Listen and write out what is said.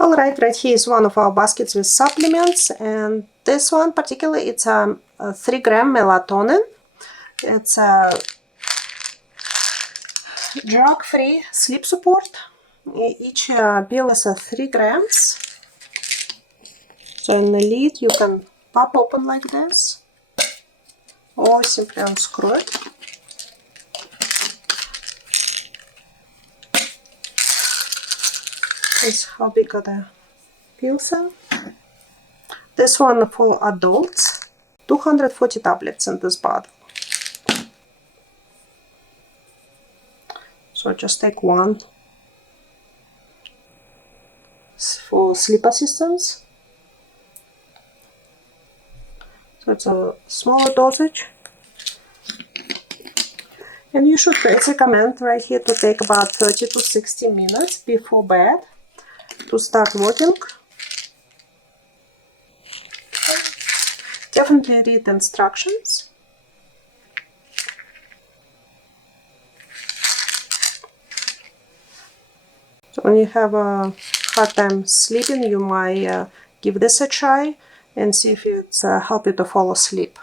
Alright, right here is one of our baskets with supplements, and this one particularly, it's a 3-gram melatonin. It's a drug-free sleep support. Each pill is 3 grams. So in the lid you can pop open like this, or simply unscrew it. This is how big are the pills are. This one for adults, 240 tablets in this bottle. So just take one for sleep assistance. So it's a smaller dosage. And you should, it's recommend right here to take about 30 to 60 minutes before bed to start working. Definitely read instructions. So when you have a hard time sleeping, you might give this a try and see if it's help you to fall asleep.